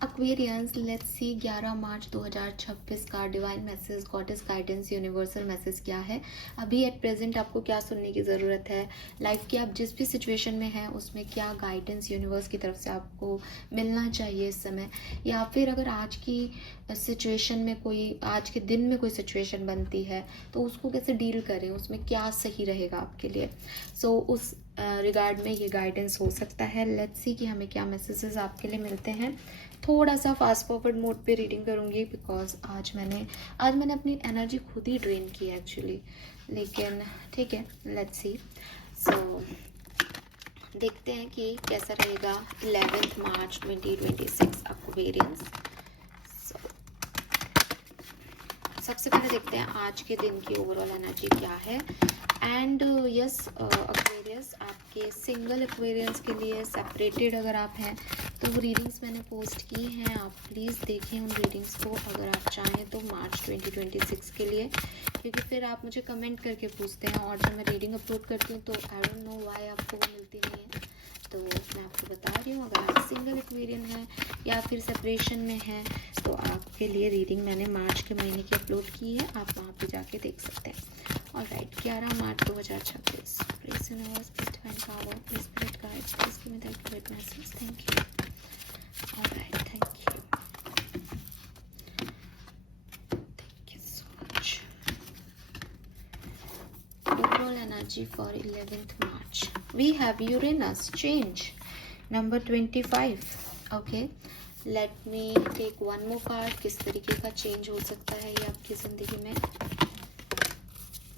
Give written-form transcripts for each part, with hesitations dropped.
Aquarians, let's see 11 मार्च 2026 का divine message, goddess guidance, universal message क्या है। अभी एट प्रेजेंट आपको क्या सुनने की ज़रूरत है, लाइफ की आप जिस भी सिचुएशन में हैं उसमें क्या गाइडेंस यूनिवर्स की तरफ से आपको मिलना चाहिए इस समय, या फिर अगर आज की सिचुएशन में कोई, आज के दिन में कोई सिचुएशन बनती है तो उसको कैसे डील करें, उसमें क्या सही रहेगा आपके लिए। सो उस रिगार्ड में ये गाइडेंस हो सकता है। लेट्स सी कि हमें क्या मैसेजेस आपके लिए मिलते हैं। थोड़ा सा फास्ट फॉरवर्ड मोड पे रीडिंग करूँगी बिकॉज आज मैंने अपनी एनर्जी खुद ही ड्रेन की है एक्चुअली, लेकिन ठीक है, लेट्स सी। सो देखते हैं कि कैसा रहेगा 11 मार्च 2026 एक्वेरियंस। सबसे पहले देखते हैं आज के दिन की ओवरऑल एनर्जी क्या है। एंड यस एक्वेरियस, आपके सिंगल एक्वेरियंस के लिए सेपरेटेड अगर आप हैं तो वो रीडिंग्स मैंने पोस्ट की हैं, आप प्लीज़ देखें उन रीडिंग्स को अगर आप चाहें तो मार्च 2026 के लिए, क्योंकि फिर आप मुझे कमेंट करके पूछते हैं और जब मैं रीडिंग अपलोड करती हूँ तो आई डोंट नो व्हाई आपको वो मिलती नहीं है। तो मैं आपको बता रही हूँ, अगर आप सिंगल एक्वेरियन हैं या फिर सेपरेशन में हैं तो आपके लिए रीडिंग मैंने मार्च के महीने की अपलोड की है, आप वहाँ पे जाके देख सकते हैं। Alright, 11 March 2026। Please universe, please divine power, please spirit guides, please give me the accurate message. Thank you. Alright, thank you, thank you so much. Overall energy for 11th March. We have Uranus change, number 25. Okay, let me take one more card. किस तरीके का change हो सकता है ये आपकी ज़िंदगी में।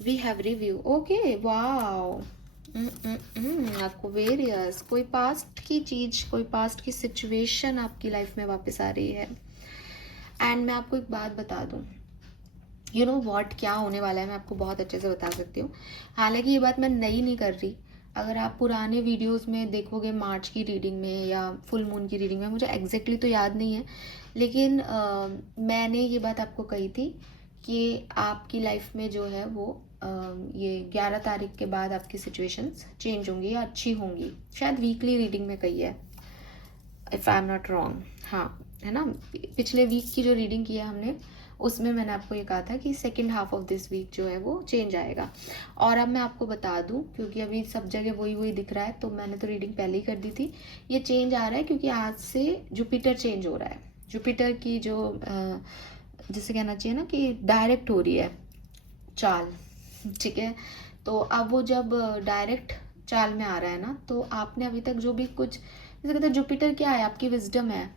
We have review. Okay, wow. Aquarius, कोई पास्ट की चीज़, कोई पास्ट की सिचुएशन आपकी लाइफ में वापस आ रही है। एंड मैं आपको एक बात बता दूँ, यू नो वॉट, क्या होने वाला है मैं आपको बहुत अच्छे से बता सकती हूँ। हालांकि ये बात मैं नई नहीं कर रही, अगर आप पुराने वीडियोस में देखोगे मार्च की रीडिंग में या फुल मून की रीडिंग में, मुझे एग्जैक्टली तो याद नहीं है, लेकिन मैंने ये बात आपको कही थी कि आपकी लाइफ में जो है वो ये 11 तारीख के बाद आपकी सिचुएशंस चेंज होंगी या अच्छी होंगी, शायद वीकली रीडिंग में कही है, if I am not wrong. हाँ, है ना, पिछले वीक की जो रीडिंग की है हमने उसमें मैंने आपको ये कहा था कि second half of this week जो है वो चेंज आएगा। और अब मैं आपको बता दूं, क्योंकि अभी सब जगह वही वही दिख रहा है तो मैंने तो रीडिंग पहले ही कर दी थी। ये चेंज आ रहा है क्योंकि आज से जुपिटर चेंज हो रहा है। जुपिटर की जो जिसे कहना चाहिए ना कि डायरेक्ट हो रही है चाल, ठीक है। तो अब वो जब डायरेक्ट चाल में आ रहा है ना, तो आपने अभी तक जो भी कुछ, जैसे कहते हैं जुपिटर क्या है, आपकी विजडम है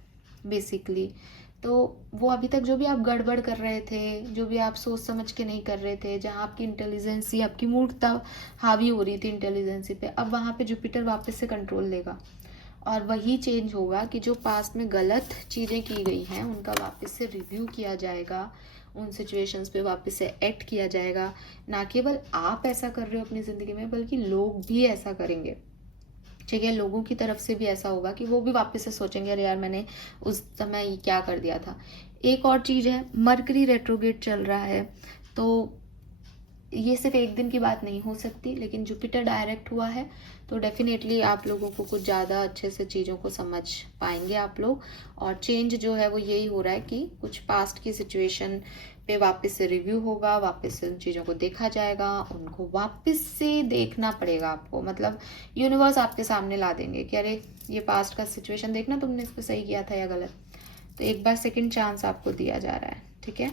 बेसिकली। तो वो अभी तक जो भी आप गड़बड़ कर रहे थे, जो भी आप सोच समझ के नहीं कर रहे थे, जहाँ आपकी इंटेलिजेंसी, आपकी मूर्खता हावी हो रही थी इंटेलिजेंसी पे, अब वहाँ पे जुपिटर वापस से कंट्रोल लेगा और वही चेंज होगा कि जो पास्ट में गलत चीज़ें की गई हैं उनका वापस से रिव्यू किया जाएगा, उन सिचुएशंस पे वापस से एक्ट किया जाएगा। ना केवल आप ऐसा कर रहे हो अपनी ज़िंदगी में, बल्कि लोग भी ऐसा करेंगे, ठीक है। लोगों की तरफ से भी ऐसा होगा कि वो भी वापस से सोचेंगे, अरे यार मैंने उस समय ये क्या कर दिया था। एक और चीज़ है, मरकरी रेट्रोगेट चल रहा है, तो ये सिर्फ एक दिन की बात नहीं हो सकती, लेकिन जुपिटर डायरेक्ट हुआ है तो डेफिनेटली आप लोगों को कुछ ज़्यादा अच्छे से चीज़ों को समझ पाएंगे आप लोग। और चेंज जो है वो यही हो रहा है कि कुछ पास्ट की सिचुएशन पे वापस से रिव्यू होगा, वापस से उन चीज़ों को देखा जाएगा, उनको वापस से देखना पड़ेगा आपको, मतलब यूनिवर्स आपके सामने ला देंगे कि अरे ये पास्ट का सिचुएशन देखना, तुमने इस पर सही किया था या गलत। तो एक बार सेकेंड चांस आपको दिया जा रहा है, ठीक है।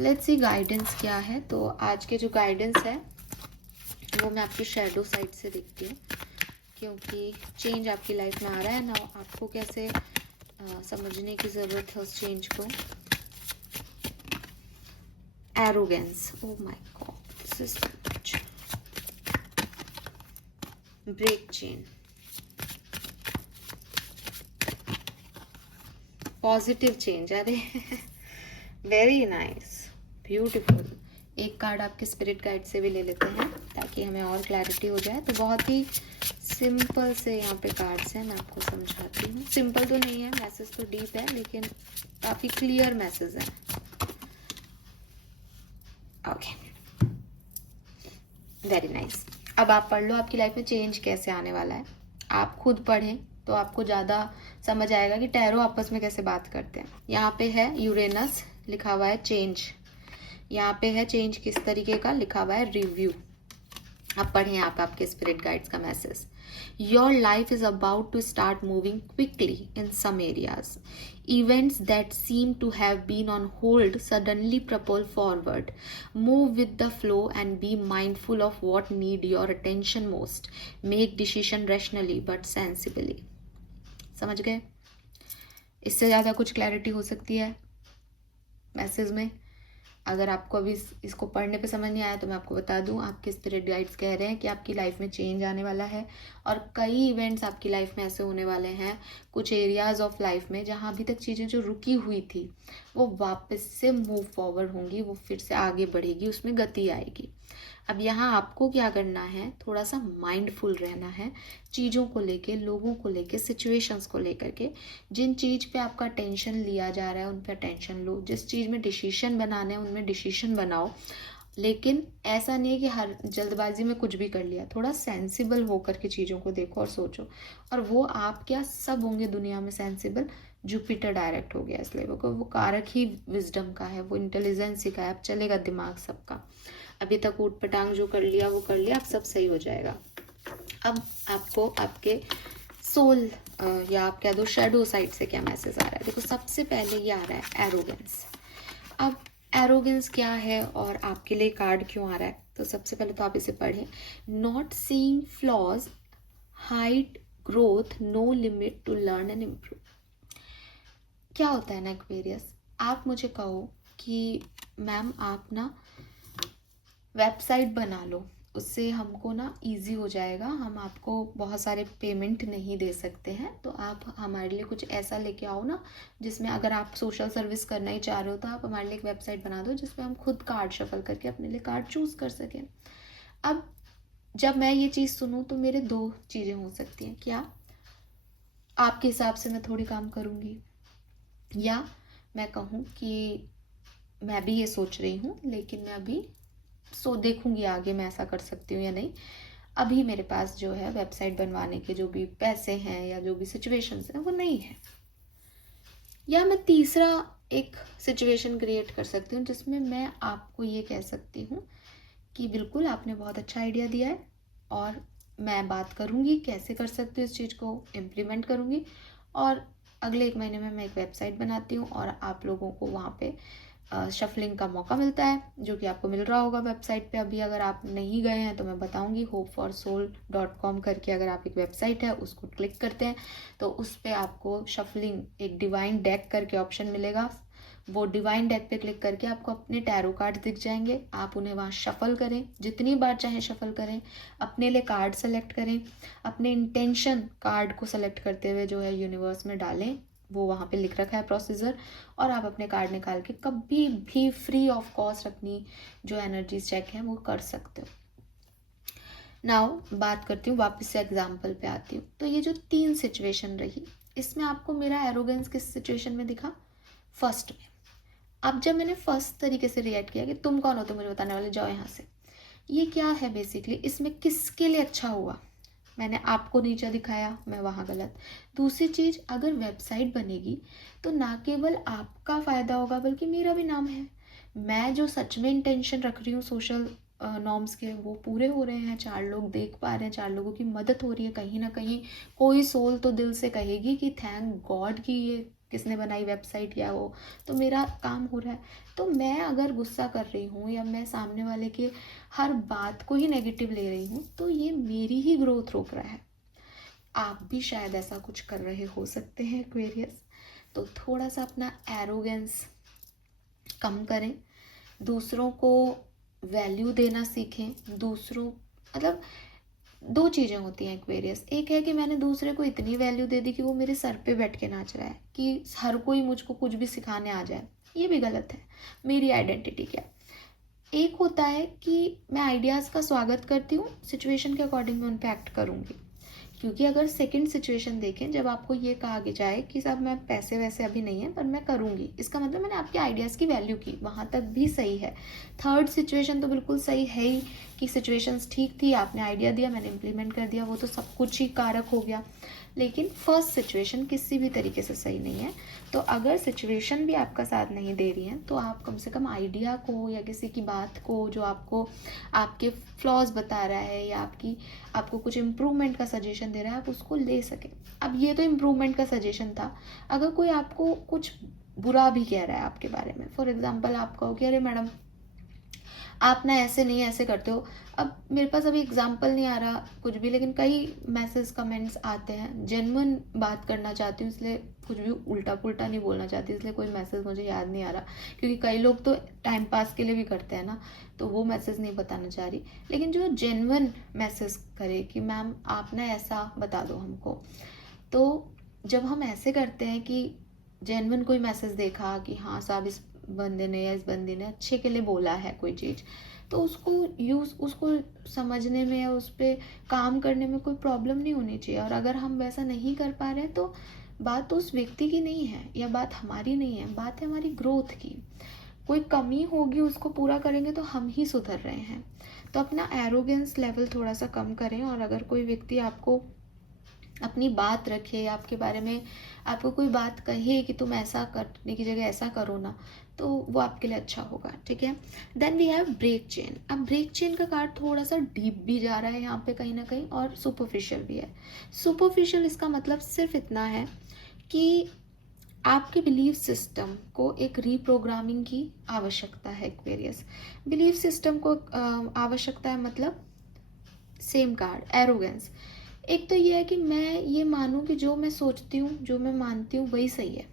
लेट्स सी गाइडेंस क्या है। तो आज के जो गाइडेंस है वो मैं आपकी शैडो साइड से देखती हूँ, क्योंकि चेंज आपकी लाइफ में आ रहा है ना, आपको कैसे समझने की ज़रूरत है उस चेंज को। Arrogance, oh my God, this is much. Break chain, positive change, अरे वेरी नाइस, ब्यूटीफुल। एक कार्ड आपके स्पिरिट गाइड से भी ले लेते हैं ताकि हमें और क्लैरिटी हो जाए। तो बहुत ही सिंपल से यहाँ पे कार्ड्स हैं, मैं आपको समझाती हूँ। सिंपल तो नहीं है, मैसेज तो डीप है, लेकिन काफ़ी क्लियर मैसेज है। Okay, very nice. अब आप पढ़ लो आपकी लाइफ में चेंज कैसे आने वाला है। आप खुद पढ़ें तो आपको ज़्यादा समझ आएगा कि टैरो आपस में कैसे बात करते हैं। यहाँ पे है यूरेनस, लिखा हुआ है चेंज। यहाँ पे है चेंज किस तरीके का, लिखा हुआ है रिव्यू। अब पढ़ें आप आपके स्पिरिट गाइड्स का message. Your life is about to start moving quickly in some areas. Events that seem to have been on hold suddenly propel forward. Move with the flow and be mindful of what need your attention most. Make decision rationally but sensibly. समझ गए? इससे ज़्यादा कुछ clarity हो सकती है message में? अगर आपको अभी इसको पढ़ने पे समझ नहीं आया तो मैं आपको बता दूं, आपके स्पिरिट गाइड्स कह रहे हैं कि आपकी लाइफ में चेंज आने वाला है और कई इवेंट्स आपकी लाइफ में ऐसे होने वाले हैं, कुछ एरियाज ऑफ लाइफ में जहां अभी तक चीज़ें जो रुकी हुई थी वो वापस से मूव फॉरवर्ड होंगी, वो फिर से आगे बढ़ेगी, उसमें गति आएगी। अब यहाँ आपको क्या करना है, थोड़ा सा माइंडफुल रहना है चीज़ों को लेके, लोगों को लेके, सिचुएशंस को लेकर के। जिन चीज़ पे आपका टेंशन लिया जा रहा है उन पे टेंशन लो, जिस चीज़ में डिसीजन बनाने हैं उनमें डिसीजन बनाओ, लेकिन ऐसा नहीं है कि हर जल्दबाजी में कुछ भी कर लिया। थोड़ा सेंसिबल होकर के चीज़ों को देखो और सोचो। और वो आप क्या, सब होंगे दुनिया में सेंसिबल। जुपिटर डायरेक्ट हो गया इसलिए वो कारक ही विजडम का है, वो इंटेलिजेंस का है। अब चलेगा दिमाग सबका। अभी तक ऊट पटांग जो कर लिया वो कर लिया, अब सब सही हो जाएगा। अब आपको आपके सोल या आप कह दो शैडो साइड से क्या मैसेज आ रहा है। देखो सबसे पहले ये आ रहा है एरोगेंस। अब एरोगेंस क्या है और आपके लिए कार्ड क्यों आ रहा है, तो सबसे पहले तो आप इसे पढ़ें। Not seeing flaws, hide growth, no limit to learn and improve. क्या होता है ना एक्वेरियस, आप मुझे कहो कि मैम आप ना वेबसाइट बना लो, उससे हमको ना इजी हो जाएगा, हम आपको बहुत सारे पेमेंट नहीं दे सकते हैं, तो आप हमारे लिए कुछ ऐसा लेके आओ ना जिसमें अगर आप सोशल सर्विस करना ही चाह रहे हो तो आप हमारे लिए एक वेबसाइट बना दो जिसमें हम खुद कार्ड शफल करके अपने लिए कार्ड चूज़ कर सकें। अब जब मैं ये चीज़ सुनूँ तो मेरे दो चीज़ें हो सकती हैं। क्या आपके हिसाब से मैं थोड़ी काम करूँगी, या मैं कहूँ कि मैं भी ये सोच रही हूँ लेकिन मैं अभी देखूंगी आगे मैं ऐसा कर सकती हूँ या नहीं, अभी मेरे पास जो है वेबसाइट बनवाने के जो भी पैसे हैं या जो भी सिचुएशंस हैं वो नहीं है। या मैं तीसरा एक सिचुएशन क्रिएट कर सकती हूँ जिसमें मैं आपको ये कह सकती हूँ कि बिल्कुल आपने बहुत अच्छा आइडिया दिया है और मैं बात करूँगी कैसे कर सकती हूँ, इस चीज़ को इम्प्लीमेंट करूँगी और अगले 1 महीने में मैं एक वेबसाइट बनाती हूँ और आप लोगों को वहाँ पे शफलिंग का मौका मिलता है, जो कि आपको मिल रहा होगा वेबसाइट पे। अभी अगर आप नहीं गए हैं तो मैं बताऊंगी, hopeforsoul.com करके अगर आप एक वेबसाइट है उसको क्लिक करते हैं तो उस पर आपको शफलिंग, एक डिवाइन डेक करके ऑप्शन मिलेगा। वो डिवाइन डेक पे क्लिक करके आपको अपने टैरो कार्ड दिख जाएंगे, आप उन्हें वहाँ शफल करें, जितनी बार चाहें शफल करें, अपने लिए कार्ड सेलेक्ट करें, अपने इंटेंशन कार्ड को सेलेक्ट करते हुए जो है यूनिवर्स में डालें, वो वहाँ पे लिख रखा है प्रोसीजर, और आप अपने कार्ड निकाल के कभी भी फ्री ऑफ कॉस्ट अपनी जो एनर्जीज चेक है वो कर सकते हो। नाउ बात करती हूँ, वापस से एग्जाम्पल पे आती हूँ। तो ये जो 3 सिचुएशन रही, इसमें आपको मेरा एरोगेंस किस सिचुएशन में दिखा, फर्स्ट में। अब जब मैंने फर्स्ट तरीके से रिएक्ट किया कि तुम कौन हो तो मुझे बताने वाले, जाओ यहाँ से, ये क्या है बेसिकली, इसमें किसके लिए अच्छा हुआ, मैंने आपको नीचा दिखाया, मैं वहाँ गलत। दूसरी चीज़, अगर वेबसाइट बनेगी तो ना केवल आपका फ़ायदा होगा बल्कि मेरा भी नाम है। मैं जो सच में इंटेंशन रख रही हूँ सोशल नॉर्म्स के, वो पूरे हो रहे हैं, 4 लोग देख पा रहे हैं, 4 लोगों की मदद हो रही है, कहीं ना कहीं कोई सोल तो दिल से कहेगी कि थैंक गॉड कि ये किसने बनाई वेबसाइट या वो, तो मेरा काम हो रहा है। तो मैं अगर गुस्सा कर रही हूँ या मैं सामने वाले के हर बात को ही नेगेटिव ले रही हूँ तो ये मेरी ही ग्रोथ रोक रहा है। आप भी शायद ऐसा कुछ कर रहे हो सकते हैं एक्वेरियस, तो थोड़ा सा अपना एरोगेंस कम करें, दूसरों को वैल्यू देना सीखें। दूसरों मतलब 2 चीज़ें होती हैं एक्वेरियस, एक है कि मैंने दूसरे को इतनी वैल्यू दे दी कि वो मेरे सर पे बैठ के नाच रहा है, कि हर कोई मुझको कुछ भी सिखाने आ जाए, ये भी गलत है। मेरी आइडेंटिटी क्या, एक होता है कि मैं आइडियाज़ का स्वागत करती हूँ, सिचुएशन के अकॉर्डिंग मैं उन पर एक्ट करूँगी। क्योंकि अगर सेकंड सिचुएशन देखें, जब आपको ये कहा जाए कि साहब मैं पैसे वैसे अभी नहीं है पर मैं करूँगी, इसका मतलब मैंने आपके आइडियाज़ की वैल्यू की, वहाँ तक भी सही है। थर्ड सिचुएशन तो बिल्कुल सही है ही कि सिचुएशंस ठीक थी, आपने आइडिया दिया, मैंने इम्प्लीमेंट कर दिया, वो तो सब कुछ ही कारक हो गया। लेकिन फर्स्ट सिचुएशन किसी भी तरीके से सही नहीं है। तो अगर सिचुएशन भी आपका साथ नहीं दे रही है तो आप कम से कम आइडिया को या किसी की बात को जो आपको आपके फ्लॉज बता रहा है या आपको कुछ इम्प्रूवमेंट का सजेशन दे रहा है, आप उसको ले सकें। अब ये तो इम्प्रूवमेंट का सजेशन था। अगर कोई आपको कुछ बुरा भी कह रहा है आपके बारे में, फॉर एग्जाम्पल आप कहो कि अरे मैडम आप ना ऐसे नहीं ऐसे करते हो। अब मेरे पास अभी एग्जाम्पल नहीं आ रहा कुछ भी, लेकिन कई मैसेज कमेंट्स आते हैं, जेन्युइन बात करना चाहती हूँ इसलिए कुछ भी उल्टा पुल्टा नहीं बोलना चाहती, इसलिए कोई मैसेज मुझे याद नहीं आ रहा, क्योंकि कई लोग तो टाइम पास के लिए भी करते हैं ना, तो वो मैसेज नहीं बताना चाह रही। लेकिन जो जेन्युइन मैसेज करे कि मैम आप ना ऐसा बता दो हमको, तो जब हम ऐसे करते हैं कि जेन्युइन कोई मैसेज देखा कि हाँ साहब इस बंदे ने या इस बंदी ने अच्छे के लिए बोला है कोई चीज़, तो उसको समझने में या उस पर काम करने में कोई प्रॉब्लम नहीं होनी चाहिए। और अगर हम वैसा नहीं कर पा रहे हैं तो बात तो उस व्यक्ति की नहीं है या बात हमारी नहीं है, बात है हमारी ग्रोथ की। कोई कमी होगी उसको पूरा करेंगे तो हम ही सुधर रहे हैं। तो अपना एरोगेंस लेवल थोड़ा सा कम करें, और अगर कोई व्यक्ति आपको अपनी बात रखे, आपके बारे में आपको कोई बात कहे कि तुम ऐसा करने की जगह ऐसा करो ना, तो वो आपके लिए अच्छा होगा। ठीक है, then we have break chain. अब ब्रेक चेन का कार्ड थोड़ा सा डीप भी जा रहा है यहाँ पे कहीं ना कहीं, और सुपरफिशियल भी है। सुपरफिशियल इसका मतलब सिर्फ इतना है कि आपके बिलीफ सिस्टम को एक रीप्रोग्रामिंग की आवश्यकता है। एक्वेरियस बिलीफ सिस्टम को आवश्यकता है, मतलब सेम कार्ड एरोगेंस। एक तो ये है कि मैं ये मानूं कि जो मैं सोचती हूँ जो मैं मानती हूँ वही सही है।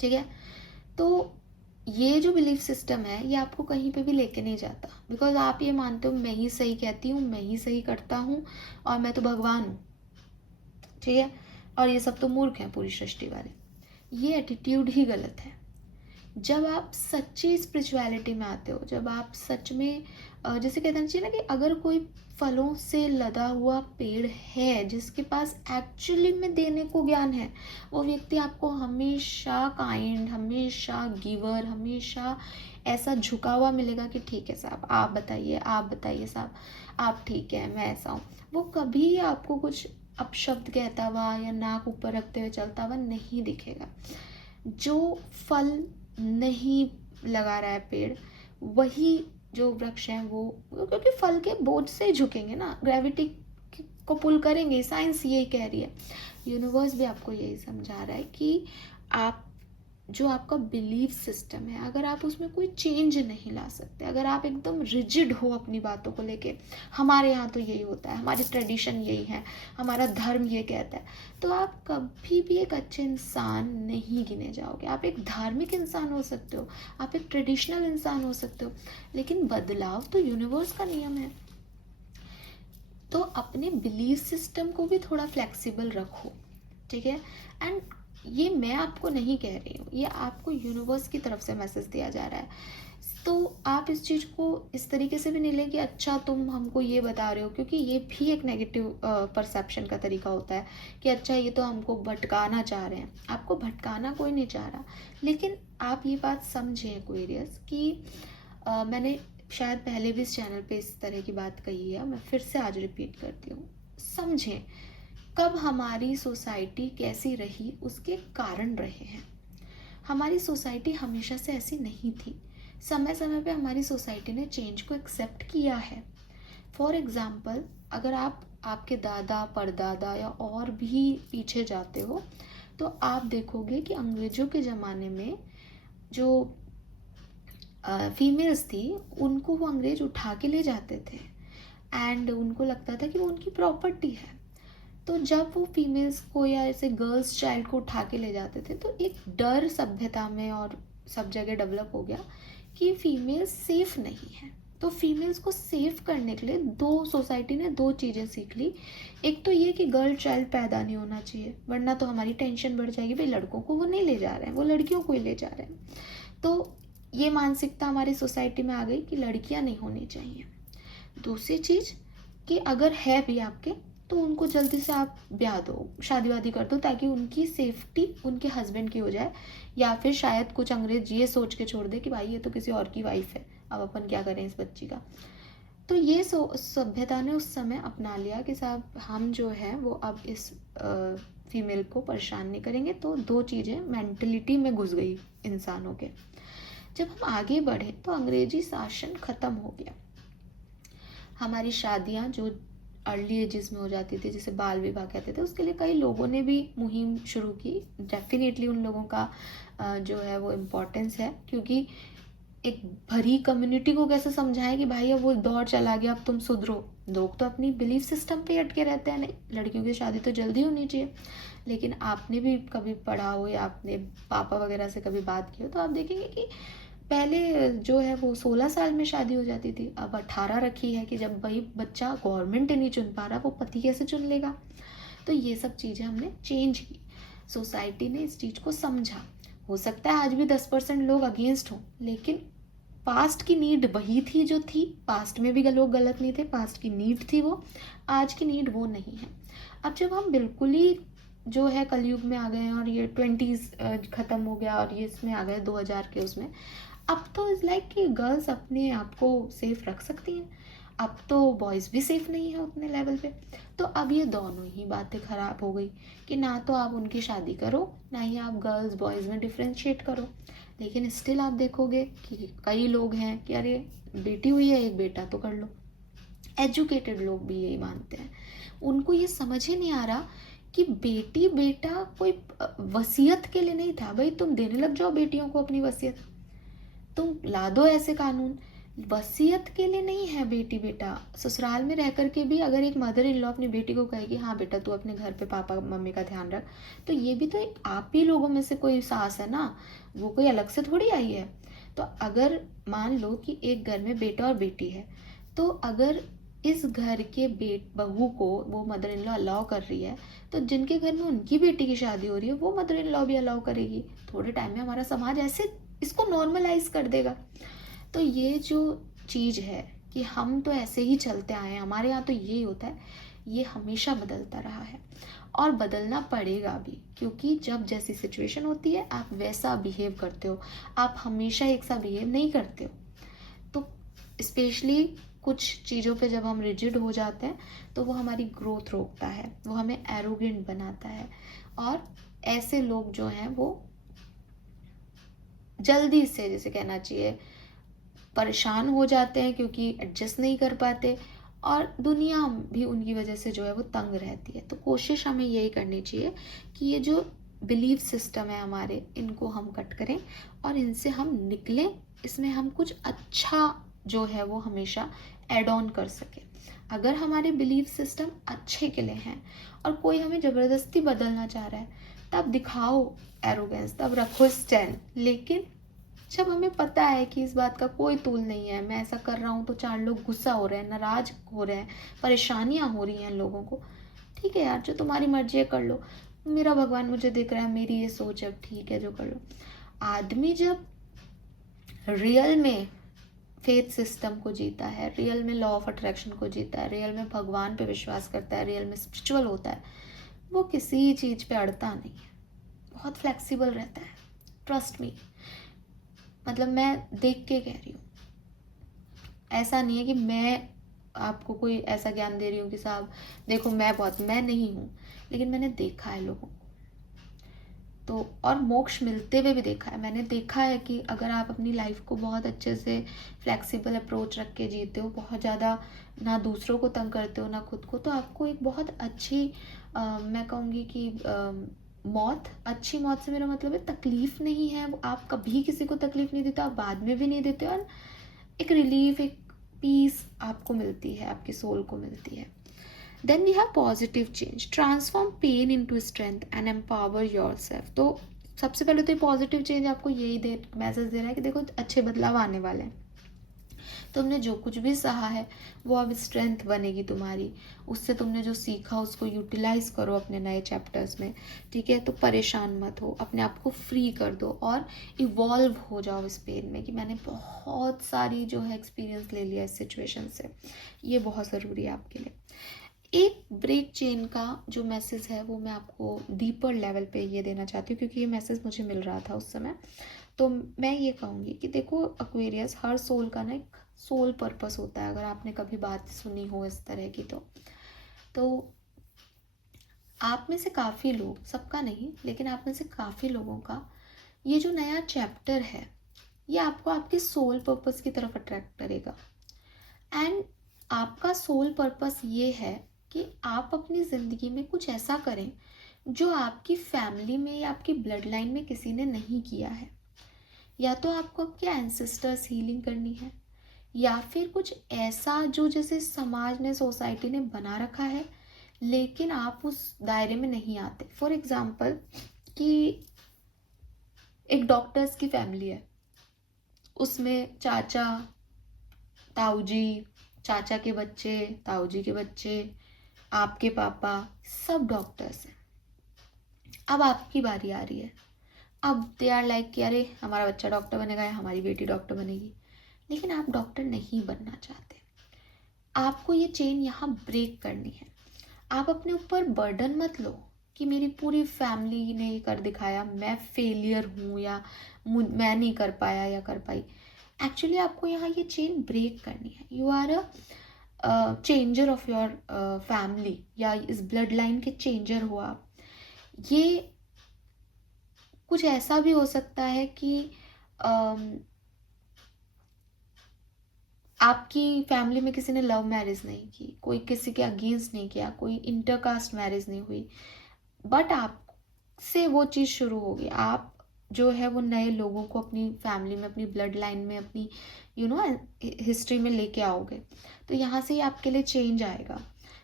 ठीक है, तो ये जो बिलीफ सिस्टम है ये आपको कहीं पे भी लेके नहीं जाता, बिकॉज आप ये मानते हो मैं ही सही कहती हूँ, मैं ही सही करता हूँ और मैं तो भगवान हूँ। ठीक है, और ये सब तो मूर्ख हैं पूरी सृष्टि वाले। ये एटीट्यूड ही गलत है। जब आप सच्ची स्पिरिचुअलिटी में आते हो, जब आप सच में जैसे कहना चाहिए ना कि अगर कोई फलों से लदा हुआ पेड़ है जिसके पास एक्चुअली में देने को ज्ञान है, वो व्यक्ति आपको हमेशा काइंड, हमेशा गिवर, हमेशा ऐसा झुका हुआ मिलेगा कि ठीक है साहब आप बताइए साहब आप ठीक है, मैं ऐसा हूँ। वो कभी आपको कुछ अपशब्द कहता हुआ या नाक ऊपर रखते हुए चलता हुआ नहीं दिखेगा। जो फल नहीं लगा रहा है पेड़, वही जो वृक्ष हैं वो, क्योंकि फल के बोझ से ही झुकेंगे ना, ग्रेविटी को पुल करेंगे। साइंस यही कह रही है, यूनिवर्स भी आपको यही समझा रहा है कि आप जो आपका बिलीफ सिस्टम है, अगर आप उसमें कोई चेंज नहीं ला सकते, अगर आप एकदम रिजिड हो अपनी बातों को लेके, हमारे यहाँ तो यही होता है, हमारी ट्रेडिशन यही है, हमारा धर्म ये कहता है, तो आप कभी भी एक अच्छे इंसान नहीं गिने जाओगे। आप एक धार्मिक इंसान हो सकते हो, आप एक ट्रेडिशनल इंसान हो सकते हो, लेकिन बदलाव तो यूनिवर्स का नियम है। तो अपने बिलीफ सिस्टम को भी थोड़ा फ्लेक्सिबल रखो। ठीक है, एंड ये मैं आपको नहीं कह रही हूँ, ये आपको यूनिवर्स की तरफ से मैसेज दिया जा रहा है। तो आप इस चीज़ को इस तरीके से भी नहीं लें कि अच्छा तुम हमको ये बता रहे हो, क्योंकि ये भी एक नेगेटिव परसेप्शन का तरीका होता है कि अच्छा ये तो हमको भटकाना चाह रहे हैं। आपको भटकाना कोई नहीं चाह रहा, लेकिन आप ये बात समझें एक्वेरियस कि मैंने शायद पहले भी इस चैनल पे इस तरह की बात कही है, मैं फिर से आज रिपीट करती हूँ। समझें कब हमारी सोसाइटी कैसी रही उसके कारण रहे हैं। हमारी सोसाइटी हमेशा से ऐसी नहीं थी, समय समय पे हमारी सोसाइटी ने चेंज को एक्सेप्ट किया है। फॉर एग्जाम्पल, अगर आप आपके दादा परदादा या और भी पीछे जाते हो तो आप देखोगे कि अंग्रेजों के ज़माने में जो फीमेल्स थी उनको वो अंग्रेज उठा के ले जाते थे, एंड उनको लगता था कि वो उनकी प्रॉपर्टी है। तो जब वो फीमेल्स को या ऐसे गर्ल्स चाइल्ड को उठा के ले जाते थे तो एक डर सभ्यता में और सब जगह डेवलप हो गया कि फीमेल्स सेफ नहीं है। तो फीमेल्स को सेफ करने के लिए सोसाइटी ने दो चीज़ें सीख ली। एक तो ये कि गर्ल चाइल्ड पैदा नहीं होना चाहिए, वरना तो हमारी टेंशन बढ़ जाएगी, भाई लड़कों को वो नहीं ले जा रहे हैं, वो लड़कियों को ही ले जा रहे हैं। तो ये मानसिकता हमारी सोसाइटी में आ गई कि लड़कियां नहीं होनी चाहिए। दूसरी चीज़ कि अगर है भी आपके तो उनको जल्दी से आप ब्याह दो, शादी वादी कर दो, ताकि उनकी सेफ्टी उनके हस्बैंड की हो जाए, या फिर शायद कुछ अंग्रेज ये सोच के छोड़ दे कि भाई ये तो किसी और की वाइफ है, अब अपन क्या करें इस बच्ची का। तो ये सभ्यता ने उस समय अपना लिया कि साहब हम जो है वो अब इस फीमेल को परेशान नहीं करेंगे। तो दो चीज़ें मेंटलिटी में घुस गई इंसानों के। जब हम आगे बढ़े तो अंग्रेजी शासन ख़त्म हो गया। हमारी शादियाँ जो अर्ली एजेस में हो जाती थी, जिसे बाल विवाह कहते थे, उसके लिए कई लोगों ने भी मुहिम शुरू की। डेफिनेटली उन लोगों का जो है वो इम्पोर्टेंस है, क्योंकि एक भरी कम्युनिटी को कैसे समझाएं कि भाई अब वो दौर चला गया, अब तुम सुधरो। लोग तो अपनी बिलीफ सिस्टम पे अटके रहते हैं, नहीं लड़कियों की शादी तो जल्दी होनी चाहिए। लेकिन आपने भी कभी पढ़ा हो या आपने पापा वगैरह से कभी बात की हो तो आप देखेंगे कि पहले जो है वो 16 साल में शादी हो जाती थी, अब 18 रखी है कि जब वही बच्चा गवर्नमेंट नहीं चुन पा रहा, वो पति कैसे चुन लेगा। तो ये सब चीज़ें हमने चेंज की, सोसाइटी ने इस चीज़ को समझा। हो सकता है आज भी 10% लोग अगेंस्ट हों, लेकिन पास्ट की नीड वही थी जो थी। पास्ट में भी लोग गलत नहीं थे, पास्ट की नीड थी वो, आज की नीड वो नहीं है। अब जब हम बिल्कुल ही जो है कलयुग में आ गए हैं और ये 20s ख़त्म हो गया और ये इसमें आ गए 2000 के उसमें, अब तो इज़ लाइक कि गर्ल्स अपने आप को सेफ रख सकती हैं। अब तो बॉयज़ भी सेफ नहीं है उतने लेवल पे। तो अब ये दोनों ही बातें ख़राब हो गई कि ना तो आप उनकी शादी करो, ना ही आप गर्ल्स बॉयज़ में डिफ्रेंशिएट करो। लेकिन स्टिल आप देखोगे कि कई लोग हैं कि अरे बेटी हुई है, एक बेटा तो कर लो। एजुकेटेड लोग भी यही मानते हैं। उनको ये समझ ही नहीं आ रहा कि बेटी बेटा कोई वसीयत के लिए नहीं था। भाई तुम देने लग जाओ बेटियों को अपनी वसीयत, तुम ला दो ऐसे कानून। वसीयत के लिए नहीं है बेटी बेटा। ससुराल में रह करके भी अगर एक मदर इन लॉ अपनी बेटी को कहेगी हाँ बेटा तू अपने घर पे पापा मम्मी का ध्यान रख, तो ये भी तो एक आप ही लोगों में से कोई सास है ना, वो कोई अलग से थोड़ी आई है। तो अगर मान लो कि एक घर में बेटा और बेटी है, तो अगर इस घर के बहू को वो मदर इन लॉ अलाउ कर रही है, तो जिनके घर में उनकी बेटी की शादी हो रही है वो मदर इन लॉ भी अलाउ करेगी। थोड़े टाइम में हमारा समाज ऐसे इसको नॉर्मलाइज कर देगा। तो ये जो चीज़ है कि हम तो ऐसे ही चलते आए हैं, हमारे यहाँ तो यही होता है, ये हमेशा बदलता रहा है और बदलना पड़ेगा भी, क्योंकि जब जैसी सिचुएशन होती है आप वैसा बिहेव करते हो, आप हमेशा एक सा बिहेव नहीं करते हो। तो स्पेशली कुछ चीज़ों पे जब हम रिजिड हो जाते हैं तो वो हमारी ग्रोथ रोकता है, वो हमें एरोगेंट बनाता है, और ऐसे लोग जो हैं वो जल्दी से, जैसे कहना चाहिए, परेशान हो जाते हैं क्योंकि एडजस्ट नहीं कर पाते, और दुनिया भी उनकी वजह से जो है वो तंग रहती है। तो कोशिश हमें यही करनी चाहिए कि ये जो बिलीफ सिस्टम है हमारे, इनको हम कट करें और इनसे हम निकलें, इसमें हम कुछ अच्छा जो है वो हमेशा एड ऑन कर सकें। अगर हमारे बिलीफ सिस्टम अच्छे के लिए हैं और कोई हमें ज़बरदस्ती बदलना चाह रहा है, तब दिखाओ एरोगेंस, तब रखो स्टैंड। लेकिन जब हमें पता है कि इस बात का कोई तूल नहीं है, मैं ऐसा कर रहा हूँ तो 4 लोग गुस्सा हो रहे हैं, नाराज हो रहे हैं, परेशानियाँ हो रही हैं लोगों को, ठीक है यार, जो तुम्हारी मर्जी है कर लो, मेरा भगवान मुझे देख रहा है, मेरी ये सोच है, ठीक है जो कर लो। आदमी जब रियल में फेथ सिस्टम को जीता है, रियल में लॉ ऑफ अट्रैक्शन को जीता है, रियल में भगवान पे विश्वास करता है, रियल में स्पिरिचुअल होता है, वो किसी चीज़ पे अड़ता नहीं है, बहुत फ्लेक्सिबल रहता है। ट्रस्ट मी, मतलब मैं देख के कह रही हूँ, ऐसा नहीं है कि मैं आपको कोई ऐसा ज्ञान दे रही हूँ कि साहब देखो मैं नहीं हूँ, लेकिन मैंने देखा है लोगों को तो, और मोक्ष मिलते हुए भी देखा है। मैंने देखा है कि अगर आप अपनी लाइफ को बहुत अच्छे से फ्लेक्सिबल अप्रोच रख के जीते हो, बहुत ज़्यादा ना दूसरों को तंग करते हो ना खुद को, तो आपको एक बहुत अच्छी मैं कहूँगी कि अच्छी मौत से मेरा मतलब है तकलीफ नहीं है, आप कभी किसी को तकलीफ नहीं देते, आप बाद में भी नहीं देते, और एक रिलीफ, एक पीस आपको मिलती है, आपकी सोल को मिलती है। Then we have positive change, transform pain into strength and empower yourself. तो सबसे पहले तो पॉजिटिव चेंज आपको यही मैसेज दे रहा है कि देखो अच्छे बदलाव आने वाले हैं, तुमने जो कुछ भी सहा है वो अब स्ट्रेंथ बनेगी तुम्हारी, उससे तुमने जो सीखा उसको यूटिलाइज करो अपने नए चैप्टर्स में, ठीक है। तो परेशान मत हो, अपने आप को फ्री कर दो और इवॉल्व हो जाओ इस पेन में कि मैंने बहुत सारी जो है एक्सपीरियंस ले लिया इस सिचुएशन से, ये बहुत ज़रूरी है आपके लिए। एक ब्रेक चेन का जो मैसेज है वो मैं आपको डीपर लेवल पे ये देना चाहती हूँ, क्योंकि ये मैसेज मुझे मिल रहा था उस समय। तो मैं ये कहूँगी कि देखो एक्वेरियस, हर सोल का ना एक सोल पर्पस होता है, अगर आपने कभी बात सुनी हो इस तरह की तो आप में से काफ़ी लोग, सबका नहीं लेकिन आप में से काफ़ी लोगों का ये जो नया चैप्टर है ये आपको आपके सोल पर्पस की तरफ अट्रैक्ट करेगा। एंड आपका सोल पर्पस ये है कि आप अपनी ज़िंदगी में कुछ ऐसा करें जो आपकी फैमिली में या आपकी ब्लड लाइन में किसी ने नहीं किया है। या तो आपको आपके एंसेस्टर्स हीलिंग करनी है, या फिर कुछ ऐसा जो जैसे समाज ने, सोसाइटी ने बना रखा है लेकिन आप उस दायरे में नहीं आते। फॉर एग्जाम्पल कि एक डॉक्टर्स की फैमिली है, उसमें चाचा, ताऊ जी, चाचा के बच्चे, ताऊ जी के बच्चे, आपके पापा, सब डॉक्टर्स हैं। अब आपकी बारी आ रही है। अब दे आर लाइक कि अरे हमारा बच्चा डॉक्टर बनेगा या हमारी बेटी डॉक्टर बनेगी, लेकिन आप डॉक्टर नहीं बनना चाहते। आपको ये चेन यहाँ ब्रेक करनी है। आप अपने ऊपर बर्डन मत लो कि मेरी पूरी फैमिली ने ये कर दिखाया, मैं फेलियर हूँ या मैं नहीं कर पाया या कर पाई। एक्चुअली आपको यहाँ ये चेन ब्रेक करनी है। You are a changer of your family, या इस ब्लड लाइन के चेंजर हो आप। ये कुछ ऐसा भी हो सकता है कि आपकी फैमिली में किसी ने लव मैरिज नहीं की, कोई किसी के अगेंस्ट नहीं किया, कोई इंटरकास्ट मैरिज नहीं हुई, बट आपसे वो चीज़ शुरू होगी। आप जो है वो नए लोगों को अपनी फैमिली में, अपनी ब्लड लाइन में, अपनी हिस्ट्री में लेके आओगे, तो यहाँ से ही आपके लिए चेंज आएगा।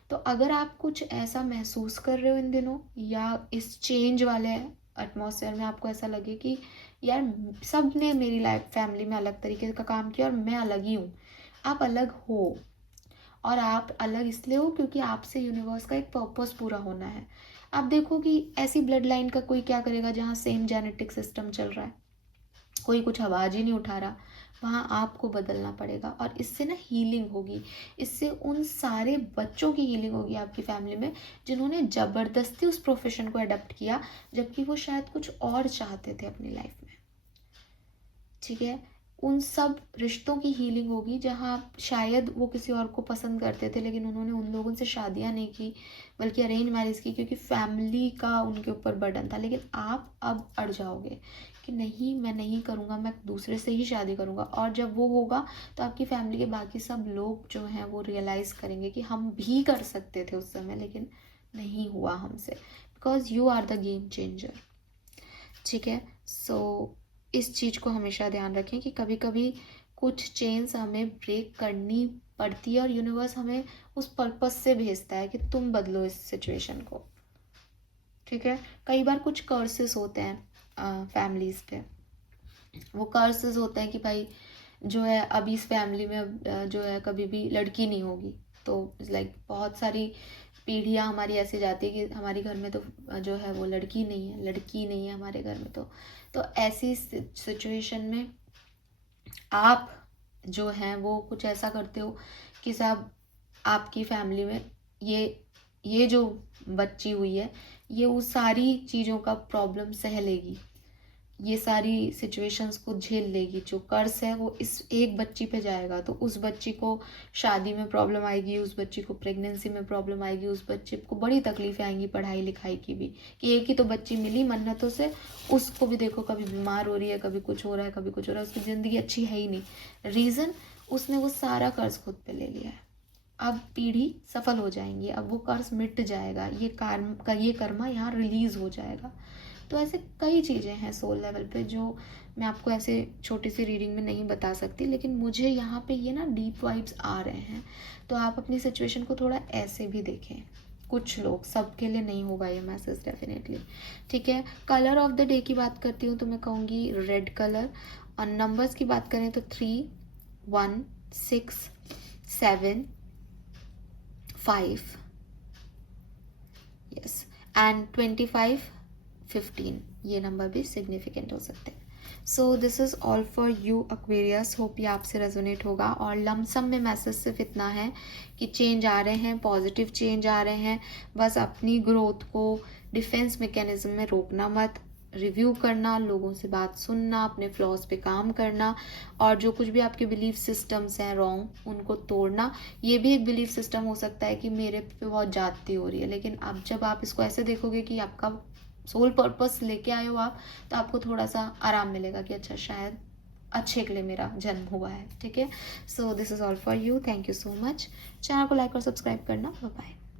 तो अगर आप कुछ ऐसा महसूस कर रहे हो इन दिनों, या इस चेंज वाले एटमॉस्फेयर में आपको ऐसा लगे कि यार सब ने मेरी लाइफ फैमिली में अलग तरीके का काम किया और मैं अलग ही हूँ, आप अलग हो। और आप अलग इसलिए हो क्योंकि आपसे यूनिवर्स का एक पर्पस पूरा होना है। आप देखो कि ऐसी ब्लड लाइन का कोई क्या करेगा जहाँ सेम जेनेटिक सिस्टम चल रहा है, कोई कुछ आवाज़ ही नहीं उठा रहा, वहाँ आपको बदलना पड़ेगा। और इससे ना हीलिंग होगी, इससे उन सारे बच्चों की हीलिंग होगी आपकी फैमिली में जिन्होंने ज़बरदस्ती उस प्रोफेशन को अडॉप्ट किया, जबकि वो शायद कुछ और चाहते थे अपनी लाइफ में। ठीक है, उन सब रिश्तों की हीलिंग होगी जहाँ शायद वो किसी और को पसंद करते थे लेकिन उन्होंने उन लोगों से शादियाँ नहीं की, बल्कि अरेंज मैरिज की, क्योंकि फैमिली का उनके ऊपर बर्डन था। लेकिन आप अब अड़ जाओगे कि नहीं, मैं नहीं करूँगा, मैं दूसरे से ही शादी करूँगा। और जब वो होगा तो आपकी फैमिली के बाकी सब लोग जो हैं वो रियलाइज़ करेंगे कि हम भी कर सकते थे उस समय, लेकिन नहीं हुआ हमसे, because you are the game changer. ठीक है, सो इस चीज़ को हमेशा ध्यान रखें कि कभी कभी कुछ चेन्स हमें ब्रेक करनी पड़ती है और यूनिवर्स हमें उस पर्पस से भेजता है कि तुम बदलो इस सिचुएशन को। ठीक है, कई बार कुछ कर्सेस होते हैं फैमिलीज़ पे। वो कर्सेस होते हैं कि भाई जो है अभी इस फैमिली में जो है कभी भी लड़की नहीं होगी, तो लाइक बहुत सारी पीढ़ियाँ हमारी ऐसे जाती है कि हमारे घर में तो जो है वो लड़की नहीं है, लड़की नहीं है हमारे घर में। तो ऐसी सिचुएशन में आप जो हैं वो कुछ ऐसा करते हो कि साहब आपकी फैमिली में ये जो बच्ची हुई है ये उस सारी चीज़ों का प्रॉब्लम सह लेगी, ये सारी सिचुएशंस को झेल लेगी। जो कर्ज है वो इस एक बच्ची पे जाएगा, तो उस बच्ची को शादी में प्रॉब्लम आएगी, उस बच्ची को प्रेगनेंसी में प्रॉब्लम आएगी, उस बच्चे को बड़ी तकलीफें आएंगी पढ़ाई लिखाई की भी, कि एक ही तो बच्ची मिली मन्नतों से, उसको भी देखो कभी बीमार हो रही है, कभी कुछ हो रहा है, कभी कुछ हो रहा है, उसकी ज़िंदगी अच्छी है ही नहीं। रीज़न, उसने वो सारा कर्ज खुद पे ले लिया है। अब पीढ़ी सफल हो जाएंगी, अब वो कर्ज मिट जाएगा, ये कर्मा यहाँ रिलीज़ हो जाएगा। तो ऐसे कई चीज़ें हैं सोल लेवल पे जो मैं आपको ऐसे छोटी सी रीडिंग में नहीं बता सकती, लेकिन मुझे यहाँ पे ये ना डीप वाइब्स आ रहे हैं। तो आप अपनी सिचुएशन को थोड़ा ऐसे भी देखें। कुछ लोग, सबके लिए नहीं होगा ये मैसेज डेफिनेटली। ठीक है, कलर ऑफ द डे की बात करती हूँ तो मैं कहूँगी रेड कलर। और नंबर्स की बात करें तो 3, 1, 6, 7, 5, यस, एंड 25, 15, ये नंबर भी सिग्निफिकेंट हो सकते हैं। So this is all for you Aquarius, hope ये आपसे रेजोनेट होगा। और लमसम में मैसेज सिर्फ इतना है कि चेंज आ रहे हैं, पॉजिटिव चेंज आ रहे हैं, बस अपनी ग्रोथ को डिफेंस मैकेनिज्म में रोकना मत, रिव्यू करना, लोगों से बात सुनना, अपने फ्लॉज पे काम करना, और जो कुछ भी आपके बिलीफ सिस्टम्स हैं रॉन्ग, उनको तोड़ना। ये भी एक बिलीफ सिस्टम हो सकता है कि मेरे पे बहुत ज्यादती हो रही है, लेकिन अब जब आप इसको ऐसे देखोगे कि आपका सोल पर्पस लेके आए हो आप, तो आपको थोड़ा सा आराम मिलेगा कि अच्छा शायद अच्छे के लिए मेरा जन्म हुआ है। ठीक है, so this is all for you. Thank you so much. Channel को लाइक और सब्सक्राइब करना। Bye bye.